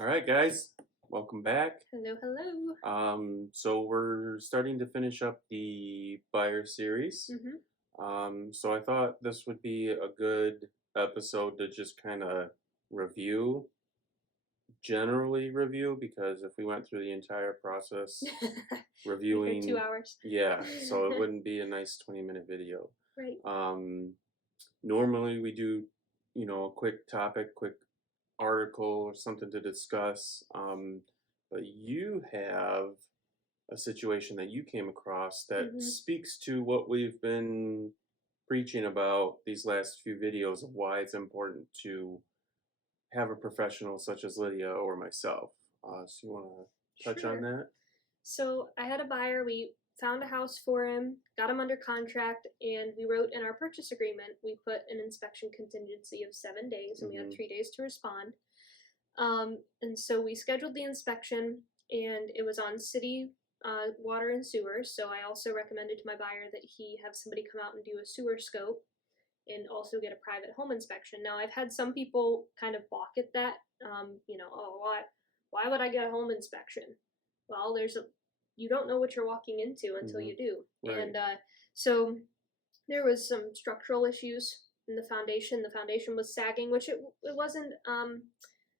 All right, guys, welcome back. Hello, hello. So we're starting to finish up the buyer series. So I thought this would be a good episode to just kind of generally review, because if we went through the entire process reviewing 2 hours. Yeah, so it wouldn't be a nice 20-minute video. Right. Normally we do, a quick topic, quick article or something to discuss, but you have a situation that you came across that speaks to what we've been preaching about these last few videos of why it's important to have a professional such as Lydia or myself. So you want to touch on that? So I had a buyer. We found a house for him, got him under contract, and we wrote in our purchase agreement, we put an inspection contingency of 7 days, and we had 3 days to respond. And so we scheduled the inspection, and it was on city water and sewer. So I also recommended to my buyer that he have somebody come out and do a sewer scope and also get a private home inspection. Now, I've had some people kind of balk at that. Why would I get a home inspection? Well, you don't know what you're walking into until you do. Right. And so there was some structural issues in the foundation. The foundation was sagging, which it wasn't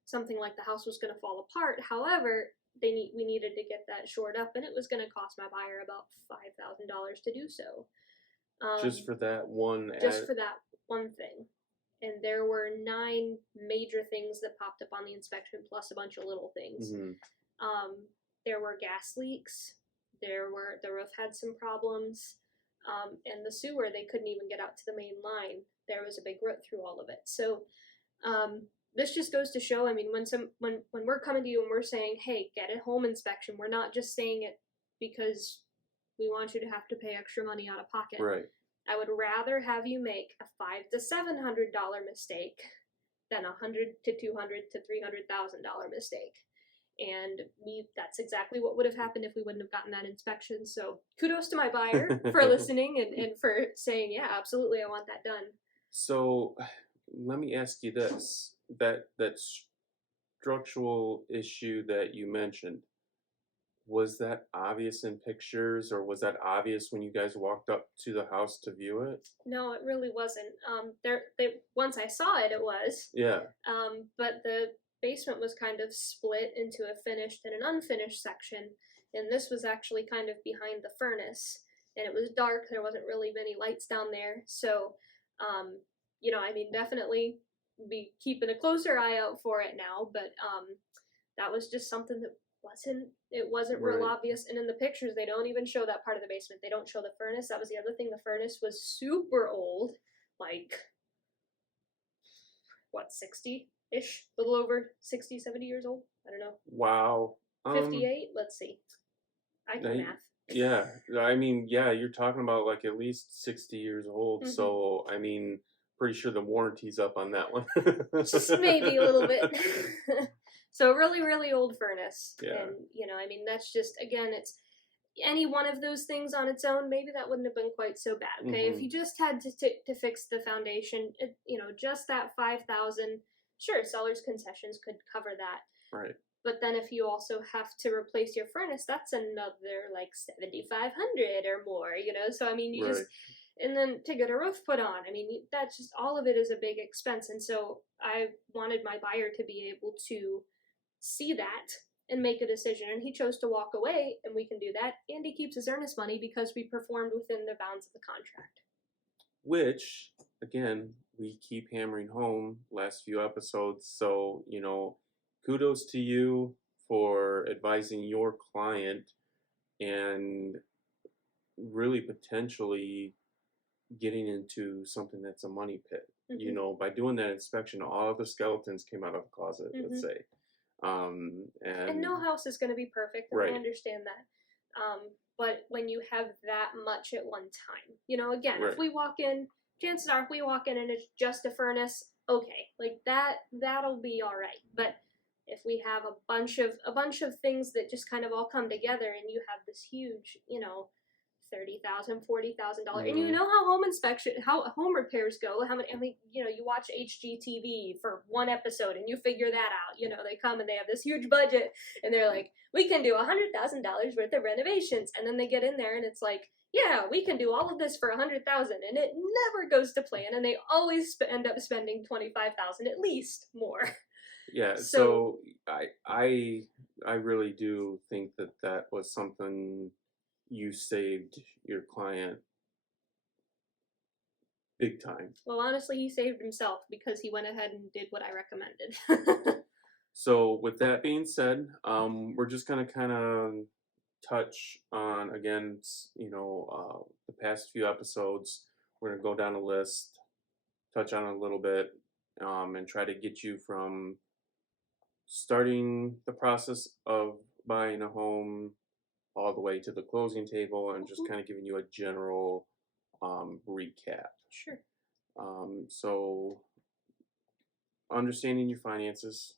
something like the house was going to fall apart. However, we needed to get that shored up, and it was going to cost my buyer about $5,000 to do so. Just for that one thing. And there were 9 major things that popped up on the inspection, plus a bunch of little things. There were gas leaks. The roof had some problems. And the sewer, they couldn't even get out to the main line. There was a big root through all of it. So this just goes to show, I mean, when we're coming to you and we're saying, hey, get a home inspection, we're not just saying it because we want you to have to pay extra money out of pocket. Right. I would rather have you make a $500 to $700 mistake than a $100 to $200 to $300,000 mistake. And that's exactly what would have happened if we wouldn't have gotten that inspection. So kudos to my buyer for listening and for saying, yeah, absolutely, I want that done. So let me ask you this, that structural issue that you mentioned, was that obvious in pictures, or was that obvious when you guys walked up to the house to view it? No, it really wasn't. Once I saw it, it was. Yeah. But the basement was kind of split into a finished and an unfinished section, and this was actually kind of behind the furnace, and it was dark. There wasn't really many lights down there, so definitely be keeping a closer eye out for it now. But that was just something that wasn't real obvious. And in the pictures, they don't even show that part of the basement. They don't show the furnace. That was the other thing. The furnace was super old, like 60-ish, a little over 60, 70 years old. I don't know. Wow. 58? Let's see. I can math. Yeah. I mean, yeah, you're talking about like at least 60 years old. So, I mean, pretty sure the warranty's up on that one. Just maybe a little bit. So really, really old furnace. Yeah. And, that's just, again, it's any one of those things on its own, maybe that wouldn't have been quite so bad. Okay. If you just had to fix the foundation, just that $5,000, sure, seller's concessions could cover that. Right. But then if you also have to replace your furnace, that's another like $7,500 or more, So, I mean, and then to get a roof put on, I mean, that's just, all of it is a big expense. And so I wanted my buyer to be able to see that and make a decision. And he chose to walk away, and we can do that. And he keeps his earnest money because we performed within the bounds of the contract. Which, again, we keep hammering home last few episodes. So, kudos to you for advising your client and really potentially getting into something that's a money pit. By doing that inspection, all of the skeletons came out of the closet, let's say. And no house is going to be perfect, and right. I understand that. But when you have that much at one time, again, if we walk in, chances are if we walk in and it's just a furnace, okay, like that'll be all right. But if we have a bunch of things that just kind of all come together, and you have this huge, $30,000, $40,000, and you Mm-hmm. know how home repairs go. I mean, you watch HGTV for one episode, and you figure that out. They come and they have this huge budget, and they're like, "We can do $100,000 worth of renovations," and then they get in there, and it's like, "Yeah, we can do all of this for $100,000," and it never goes to plan, and they always end up spending $25,000 at least more. Yeah, So, so I really do think that that was something you saved your client big time. well, honestly, he saved himself because he went ahead and did what I recommended. So with that being said, we're just gonna kind of touch on again, the past few episodes. We're gonna go down a list, touch on it a little bit, and try to get you from starting the process of buying a home all the way to the closing table, and just Mhm. kind of giving you a general recap. Sure. So understanding your finances,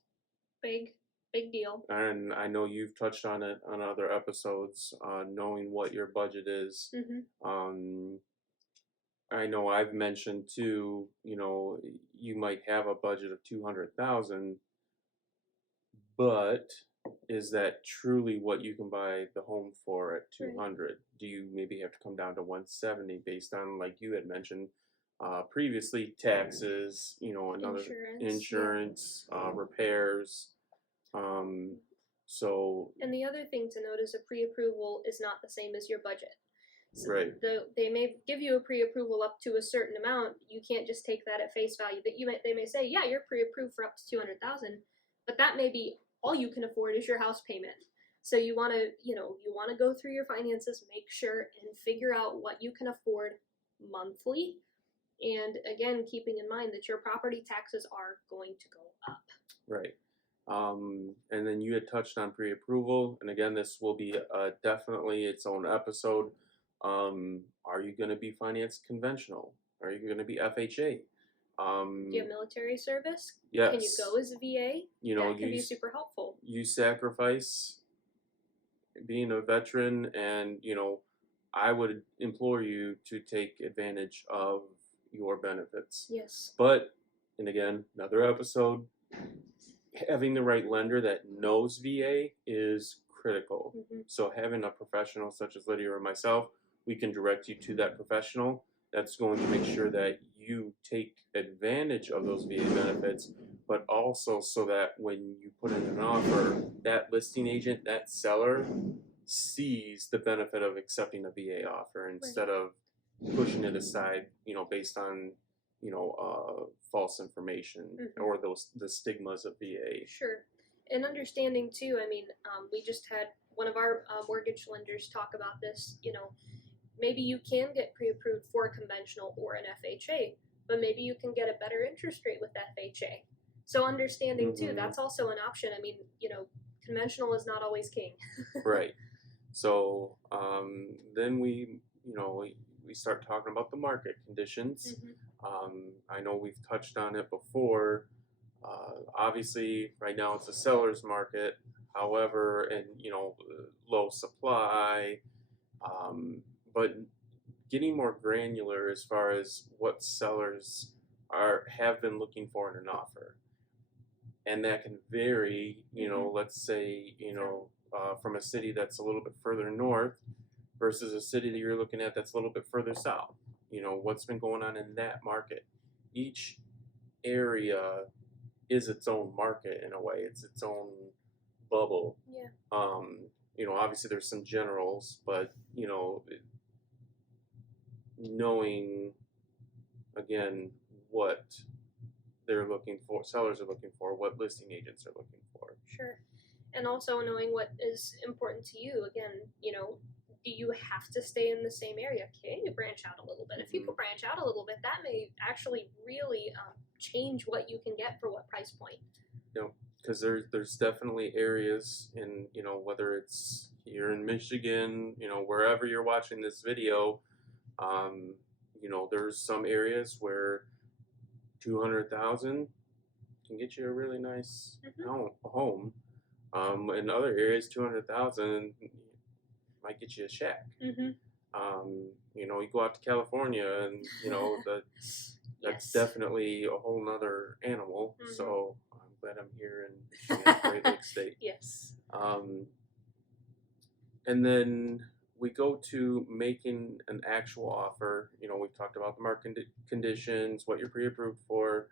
Big deal. and I know you've touched on it on other episodes, knowing what your budget is. Hmm. Um, I know I've mentioned too, you might have a budget of 200,000, but is that truly what you can buy the home for at Right. 200? Do you maybe have to come down to 170 based on, like you had mentioned previously, taxes, another insurance, repairs. Um, so, And the other thing to note is a pre-approval is not the same as your budget. So right, they may give you a pre-approval up to a certain amount. You can't just take that at face value. They may say, yeah, you're pre-approved for up to 200,000, but that may be all you can afford is your house payment. So you want to go through your finances, make sure and figure out what you can afford monthly, and again, keeping in mind that your property taxes are going to go up. right. And then you had touched on pre-approval, and again, this will be definitely its own episode. Are you going to be financed conventional? Are you going to be FHA? Do you have military service? Yes. Can you go as a VA? That can be super helpful. You sacrifice being a veteran, and I would implore you to take advantage of your benefits. Yes. But, and again, another episode, having the right lender that knows VA is critical. Mm-hmm. So having a professional such as Lydia or myself, we can direct you to that professional that's going to make sure that you take advantage of those VA benefits, but also so that when you put in an offer, that listing agent, that seller, sees the benefit of accepting a VA offer instead of pushing it aside, based on false information or the stigmas of VA. Sure. And understanding too, I mean, we just had one of our mortgage lenders talk about this. Maybe you can get pre-approved for a conventional or an FHA, but maybe you can get a better interest rate with FHA. So understanding too, that's also an option. I mean, conventional is not always king. Right. So then we start talking about the market conditions. I know we've touched on it before. Obviously, right now it's a seller's market. However, and low supply, but getting more granular as far as what sellers have been looking for in an offer, and that can vary. Let's say from a city that's a little bit further north versus a city that you're looking at that's a little bit further south. What's been going on in that market. Each area is its own market in a way. It's its own bubble. Yeah. Obviously there's some generals, but knowing again what they're looking for, sellers are looking for, what listing agents are looking for. Sure. And also knowing what is important to you. Again, do you have to stay in the same area? Can you branch out a little bit? If you can branch out a little bit, that may actually really change what you can get for what price point. Because there's definitely areas in, whether it's here in Michigan, wherever you're watching this video, there's some areas where 200,000 can get you a really nice home. In other areas, 200,000 might get you a shack. You know, you go out to California, and you know that's Yes. definitely a whole nother animal. Mm-hmm. So I'm glad I'm here in Michigan, Great Lakes State. Yes. And then we go to making an actual offer. You know, we've talked about the market conditions, what you're pre-approved for,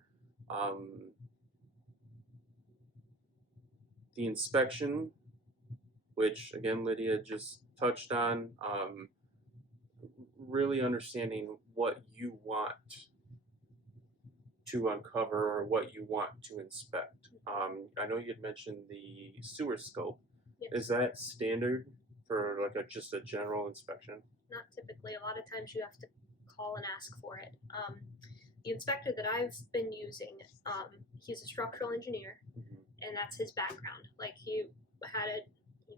um, the inspection, which again Lydia just touched on. Really understanding what you want to uncover or what you want to inspect. I know you'd mentioned the sewer scope. Yes. Is that standard for like just a general inspection? Not typically. A lot of times you have to call and ask for it. The inspector that I've been using, he's a structural engineer, and that's his background. Like he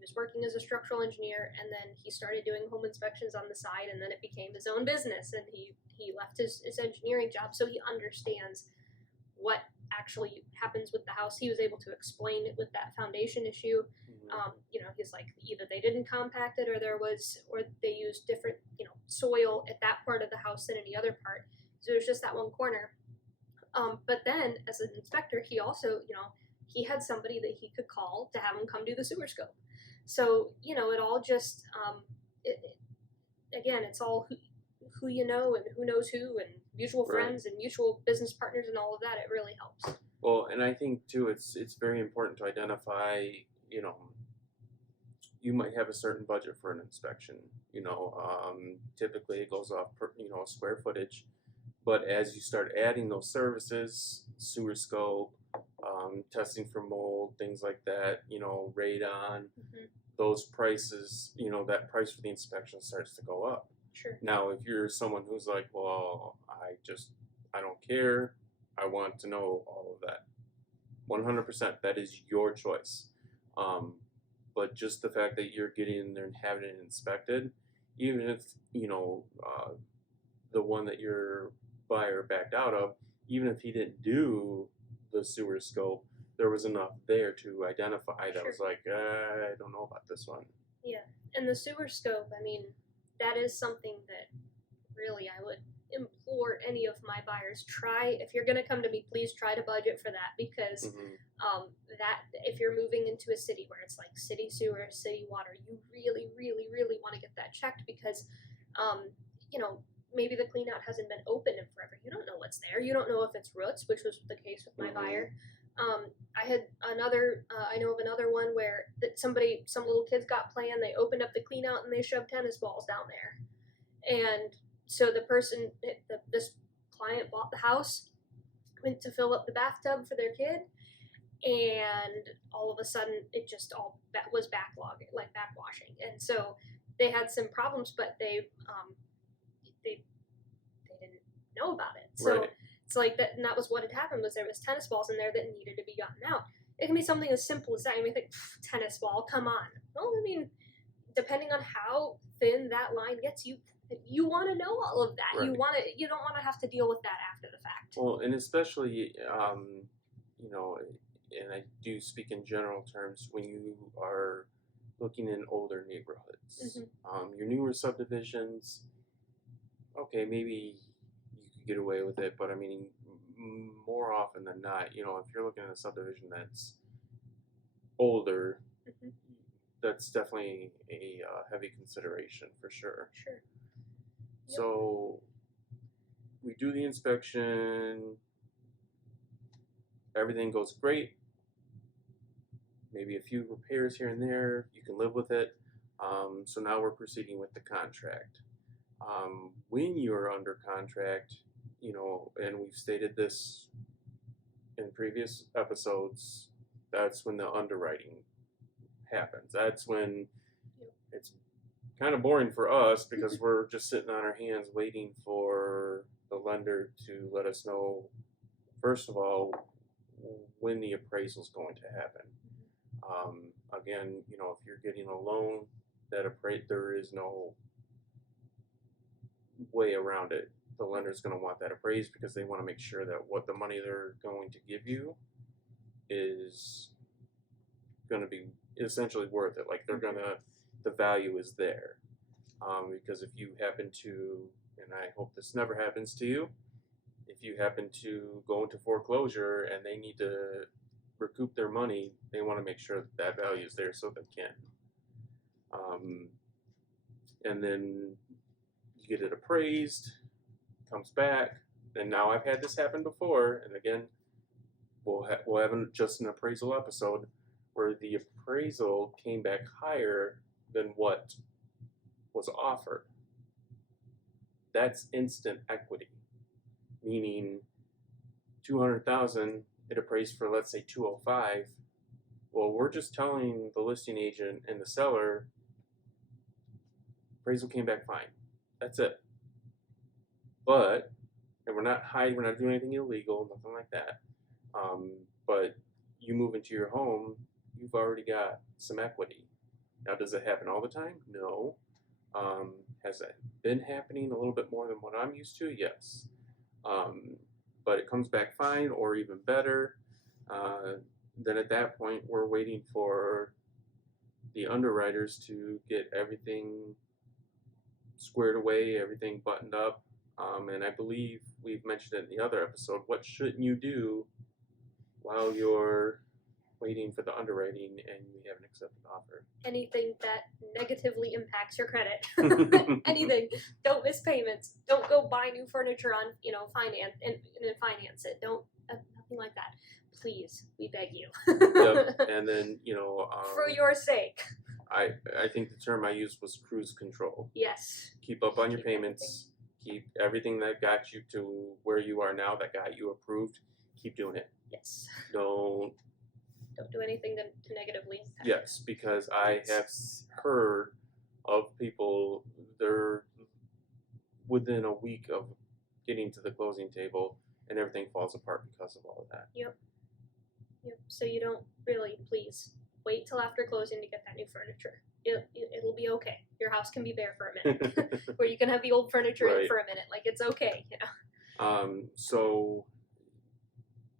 was working as a structural engineer, and then he started doing home inspections on the side, and then it became his own business, and he left his engineering job, so he understands what actually happens with the house. He was able to explain it with that foundation issue. You know, he's like, either they didn't compact it, or they used different, you know, soil at that part of the house than any other part. So there's just that one corner. But then as an inspector, he also, you know, he had somebody that he could call to have him come do the sewer scope. So, you know, it all just, again, it's all who you know and who knows who, and mutual friends and mutual business partners and all of that. It really helps. Well, and I think too, it's very important to identify, you know, you might have a certain budget for an inspection. You know, typically it goes off per, you know, square footage, but as you start adding those services, sewer scope, testing for mold, things like that, you know, radon, those prices, you know, that price for the inspection starts to go up. Sure. Now, if you're someone who's like, well, I don't care, I want to know all of that, 100%, that is your choice. But just the fact that you're getting in there and having it inspected, even if, you know, the one that your buyer backed out of, even if he didn't do the sewer scope, there was enough there to identify that was like, I don't know about this one. Yeah, and the sewer scope, I mean, that is something that really I would implore any of my buyers, if you're going to come to me, please try to budget for that, because that if you're moving into a city where it's like city sewer, city water, you really, really, really want to get that checked, because you know, maybe the clean out hasn't been open in forever. You don't know what's there. You don't know if it's roots, which was the case with my buyer. I had another, I know of another one where some little kids got playing, they opened up the clean out and they shoved tennis balls down there. And so this client bought the house, went to fill up the bathtub for their kid, and all of a sudden it just all was backlogging, like backwashing. And so they had some problems, but they didn't know about it. So it's like that, and that was what had happened, was there was tennis balls in there that needed to be gotten out. It can be something as simple as that. I mean, think, tennis ball, come on. Well, I mean, depending on how thin that line gets, you want to know all of that. You don't want to have to deal with that after the fact. Well, and especially, you know, and I do speak in general terms, when you are looking in older neighborhoods, your newer subdivisions, okay, maybe you could get away with it, but I mean, more often than not, you know, if you're looking at a subdivision that's older, that's definitely a heavy consideration for sure. Sure. Yep. So we do the inspection, everything goes great, maybe a few repairs here and there, you can live with it. So now we're proceeding with the contract. When you're under contract, you know, and we've stated this in previous episodes, that's when the underwriting happens. That's when it's kind of boring for us, because we're just sitting on our hands waiting for the lender to let us know, first of all, when the appraisal is going to happen. Again, you know, if you're getting a loan, there is no way around it. The lender's going to want that appraised, because they want to make sure that what the money they're going to give you is going to be essentially worth it. Like the value is there. Because if you happen to, and I hope this never happens to you, if you happen to go into foreclosure and they need to recoup their money, they want to make sure that that value is there so they can. And then you get it appraised, comes back, and now I've had this happen before, and again, we'll have just an appraisal episode where the appraisal came back higher than what was offered. That's instant equity, meaning 200,000 it appraised for, let's say 205. Well, we're just telling the listing agent and the seller appraisal came back fine. That's it. But, and we're not hiding, we're not doing anything illegal, nothing like that. But you move into your home, you've already got some equity. Now, does it happen all the time? No. Has that been happening a little bit more than what I'm used to? Yes. But it comes back fine or even better. Then at that point, we're waiting for the underwriters to get everything squared away, everything buttoned up. And I believe we've mentioned it in the other episode. What shouldn't you do while you're waiting for the underwriting and you haven't accepted the offer? Anything that negatively impacts your credit. Anything. Don't miss payments. Don't go buy new furniture on, finance and finance it. Don't nothing like that. Please, we beg you. Yep. And then for your sake. I think the term I used was cruise control. Yes. Keep up on your payments. Keep everything that got you to where you are now, that got you approved. Keep doing it. Yes. Don't do anything to negatively impact. Yes, because I have heard of people, they're within a week of getting to the closing table and everything falls apart because of all of that. Yep. So you don't really, please, wait till after closing to get that new furniture. It'll be okay. Your house can be bare for a minute. Where you can have the old furniture in for a minute. Like, it's okay, So,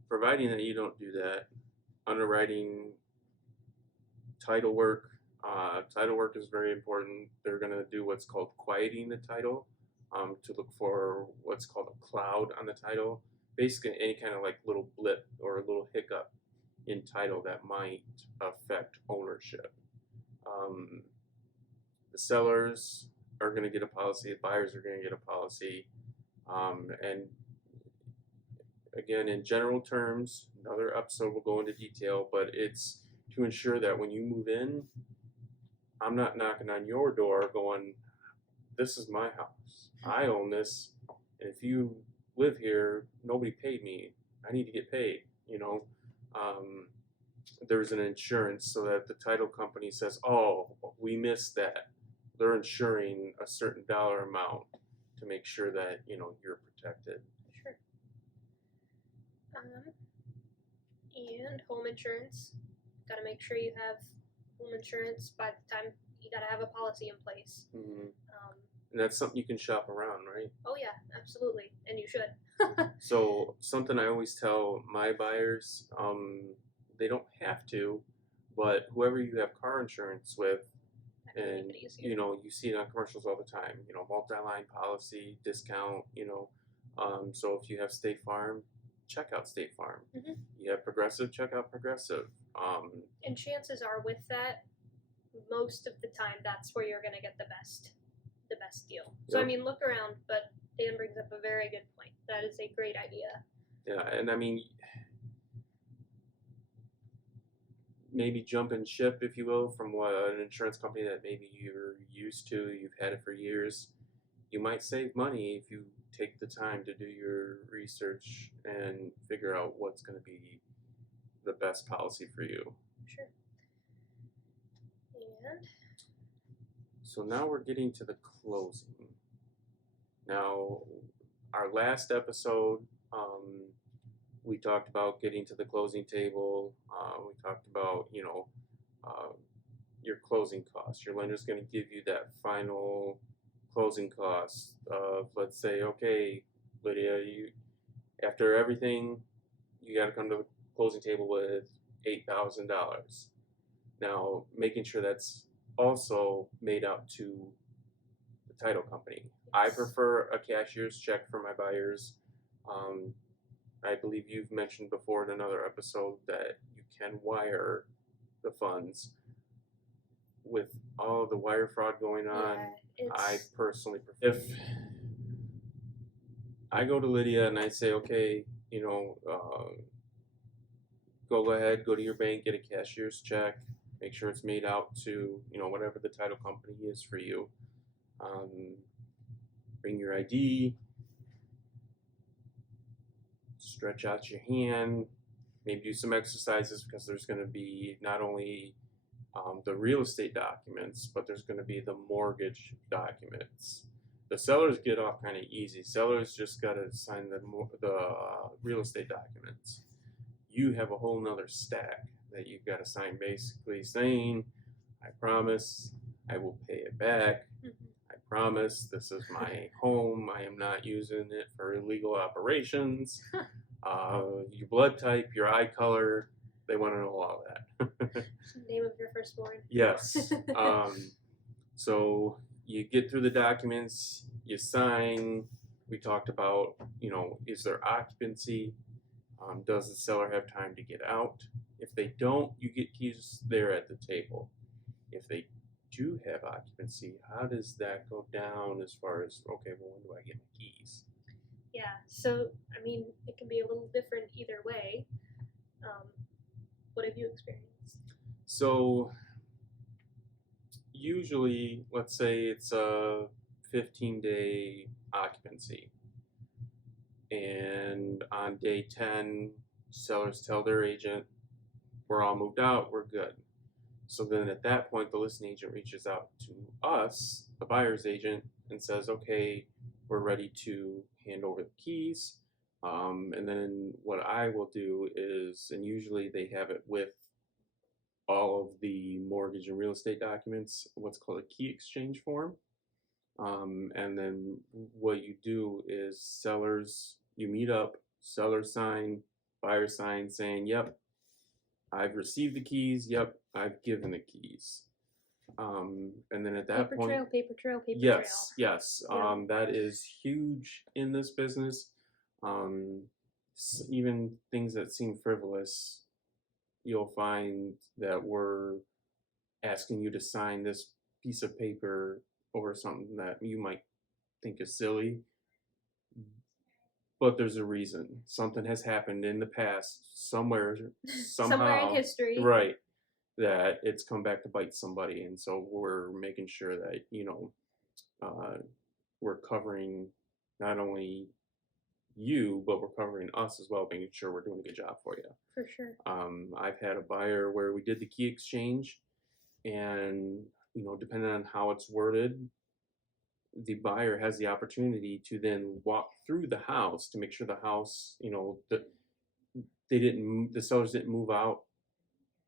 providing that you don't do that, underwriting, title work. Title work is very important. They're going to do what's called quieting the title, to look for what's called a cloud on the title. Basically, any kind of like little blip or a little hiccup in title that might affect ownership. The sellers are going to get a policy. The buyers are going to get a policy. And again, in general terms, another episode will go into detail, but it's to ensure that when you move in, I'm not knocking on your door going, this is my house. I own this. And if you live here, nobody paid me. I need to get paid, There's an insurance so that the title company says, oh, we missed that. They're insuring a certain dollar amount to make sure that, you're protected. Sure. And home insurance. Got to make sure you have home insurance by the time you got to have a policy in place. Mm-hmm. And that's something you can shop around, right? Oh yeah, absolutely, and you should. So something I always tell my buyers, they don't have to, but whoever you have car insurance with, and you see it on commercials all the time, multi-line policy, discount, so if you have State Farm, check out State Farm. Mm-hmm. You have Progressive, check out Progressive. And chances are with that, most of the time, that's where you're going to get the best deal. So, yep. Look around, but Dan brings up a very good point. That is a great idea. Yeah, and maybe jump and ship, if you will, from an insurance company that maybe you're used to, you've had it for years. You might save money if you take the time to do your research and figure out what's going to be the best policy for you. Sure. And so now we're getting to the closing. Now, our last episode, we talked about getting to the closing table. We talked about, your closing costs. Your lender's going to give you that final closing cost of, let's say, okay, Lydia, after everything, you got to come to the closing table with $8,000. Now, making sure that's also made up to the title company. I prefer a cashier's check for my buyers. I believe you've mentioned before in another episode that you can wire the funds. With all the wire fraud going on, I personally prefer. If I go to Lydia and I say, okay, go ahead, go to your bank, get a cashier's check, make sure it's made out to, whatever the title company is for you. Bring your ID, stretch out your hand, maybe do some exercises because there's going to be not only the real estate documents, but there's going to be the mortgage documents. The sellers get off kind of easy. Sellers just got to sign the real estate documents. You have a whole nother stack that you've got to sign, basically saying, I promise I will pay it back. I promise this is my home. I am not using it for illegal operations. Your blood type, your eye color, they want to know all that. Name of your firstborn. Yes. So you get through the documents, you sign. We talked about, is there occupancy? Does the seller have time to get out? If they don't, you get keys there at the table. If they do have occupancy, how does that go down as far as, okay, well, when do I get my keys? Yeah, so, it can be a little different either way. What have you experienced? So, usually, let's say it's a 15-day occupancy. And on day 10, sellers tell their agent, we're all moved out, we're good. So then at that point, the listing agent reaches out to us, the buyer's agent, and says, okay, we're ready to hand over the keys. And then what I will do is, and usually they have it with all of the mortgage and real estate documents, what's called a key exchange form. And then what you do is sellers, you meet up, seller sign, buyer sign saying, yep, I've received the keys, yep, I've given the keys. And then at that point, paper trail. Yes. Yeah. That is huge in this business. Even things that seem frivolous, you'll find that we're asking you to sign this piece of paper over something that you might think is silly, but there's a reason. Something has happened in the past, somewhere, somehow, somewhere in history, right? That it's come back to bite somebody, and so we're making sure that we're covering not only you, but we're covering us as well, making sure we're doing a good job for you. For sure. I've had a buyer where we did the key exchange, and depending on how it's worded, the buyer has the opportunity to then walk through the house to make sure the house, the sellers didn't move out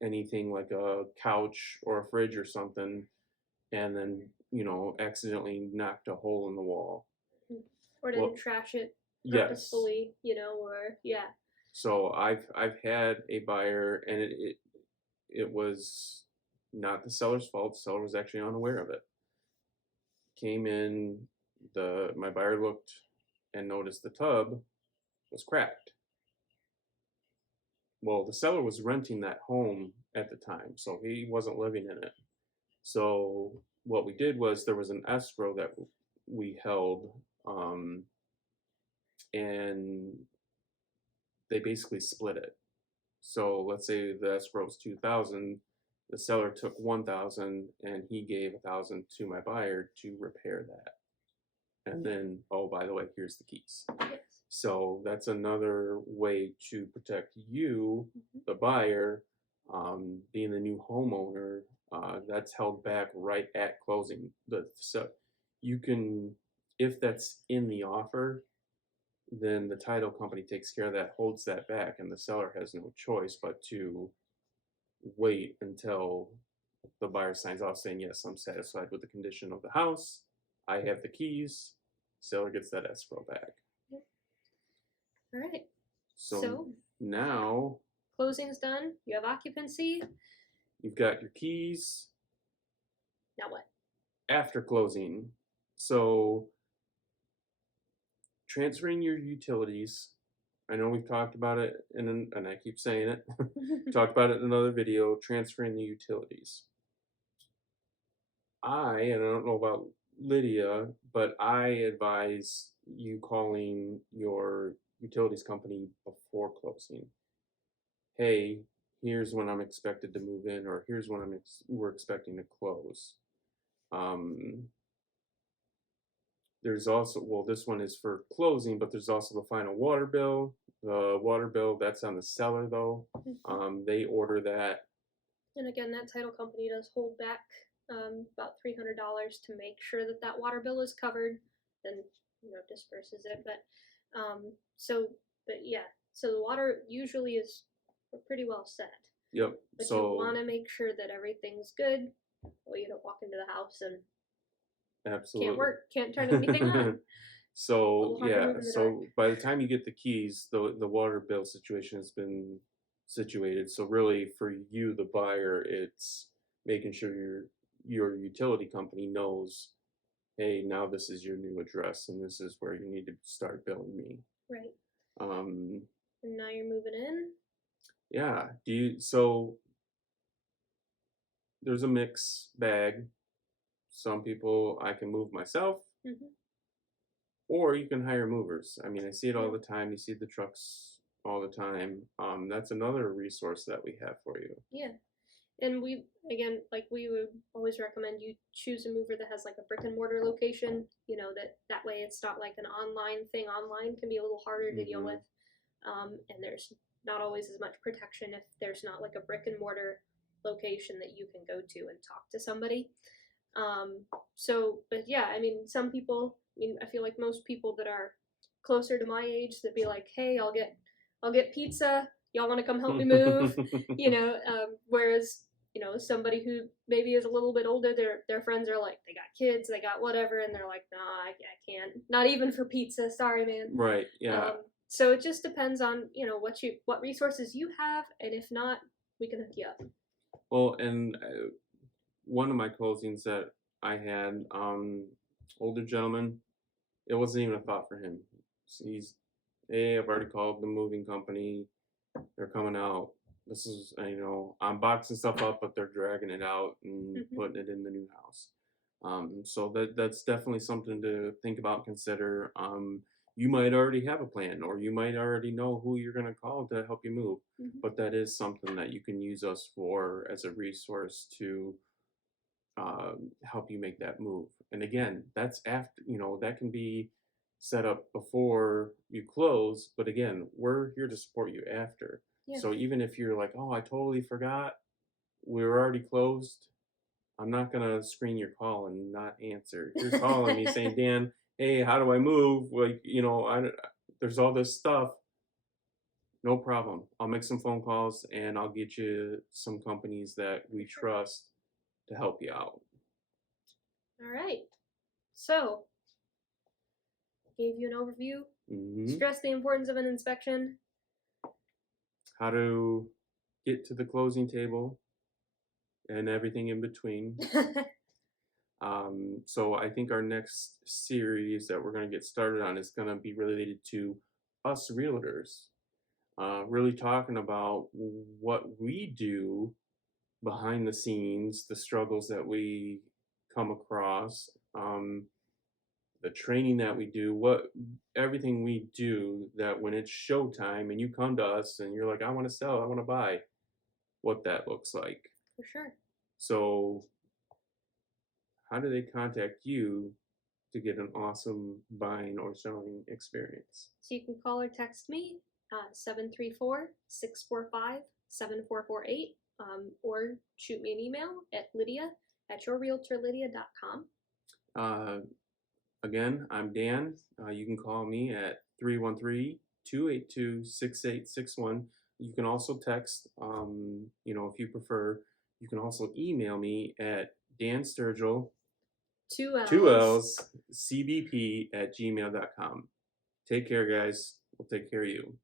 anything like a couch or a fridge or something, and then accidentally knocked a hole in the wall, or didn't trash it purposefully. Or yeah. So I've had a buyer, and it was not the seller's fault. The seller was actually unaware of it. Came in, my buyer looked and noticed the tub was cracked. Well, the seller was renting that home at the time, so he wasn't living in it. So what we did was there was an escrow that we held, and they basically split it. So let's say the escrow was $2,000, the seller took $1,000, and he gave $1,000 to my buyer to repair that. And then, oh, by the way, here's the keys. Yes. So that's another way to protect you, the buyer, being the new homeowner. That's held back right at closing. So you can, if that's in the offer, then the title company takes care of that, holds that back, and the seller has no choice but to wait until the buyer signs off saying, yes, I'm satisfied with the condition of the house, I have the keys, seller gets that escrow back. Yep. All right. So now closing's done, you have occupancy, you've got your keys. now what? After closing, So transferring your utilities. I know we've talked about it, and I keep saying it. Talked about it in another video. Transferring the utilities. And I don't know about Lydia, but I advise you calling your utilities company before closing. Hey, here's when I'm expected to move in, or here's when we're expecting to close. There's also, well, this one is for closing, but there's also the final water bill. The water bill, that's on the seller though. They order that. And again, that title company does hold back about $300 to make sure that that water bill is covered, then disperses it. But yeah, so the water usually is pretty well set. Yep. But you want to make sure that everything's good, or you don't walk into the house and absolutely can't work, can't turn anything on. So yeah, so by the time you get the keys, the water bill situation has been situated. So really, for you, the buyer, it's making sure your utility company knows, hey, now this is your new address, and this is where you need to start billing me. Right. And now you're moving in. Yeah. So there's a mix bag. Some people I can move myself. Or you can hire movers. I mean, I see it all the time. You see the trucks all the time. That's another resource that we have for you. Yeah. And we would always recommend you choose a mover that has like a brick and mortar location, that way it's not like an online thing. Online can be a little harder to deal with. And there's not always as much protection if there's not like a brick and mortar location that you can go to and talk to somebody. But yeah, I mean, some people, I feel like most people that are closer to my age that be like, hey, I'll get pizza. Y'all want to come help me move? Whereas, somebody who maybe is a little bit older, their friends are like, they got kids, they got whatever, and they're like, nah, I can't. Not even for pizza. Sorry, man. Right. Yeah. So it just depends on, what resources you have, and if not, we can hook you up. Well, and one of my closings that I had, older gentleman, it wasn't even a thought for him. Hey, I've already called the moving company. They're coming out. This is, I'm boxing stuff up, but they're dragging it out and putting it in the new house. So that's definitely something to think about, consider. You might already have a plan, or you might already know who you're going to call to help you move. But that is something that you can use us for as a resource to help you make that move. And again, that's after, that can be set up before you close, but again, we're here to support you after. Yeah. So even if you're like, oh, I totally forgot, we were already closed, I'm not gonna screen your call and not answer. You're calling me saying, Dan, hey, how do I move? Like, there's all this stuff. No problem. I'll make some phone calls and I'll get you some companies that we trust to help you out. All right. So, gave you an overview. Stress the importance of an inspection. How to get to the closing table and everything in between. So I think our next series that we're going to get started on is going to be related to us realtors. Really talking about what we do behind the scenes, the struggles that we come across, the training that we do, everything we do, that when it's showtime and you come to us and you're like, I want to sell, I want to buy, what that looks like. For sure. So how do they contact you to get an awesome buying or selling experience? So you can call or text me, 734-645-7448, or shoot me an email at lydia@yourrealtorlydia.com. Again, I'm Dan. You can call me at 313-282-6861. You can also text, if you prefer. You can also email me at dansturgillcbp @gmail.com. Take care, guys. We'll take care of you.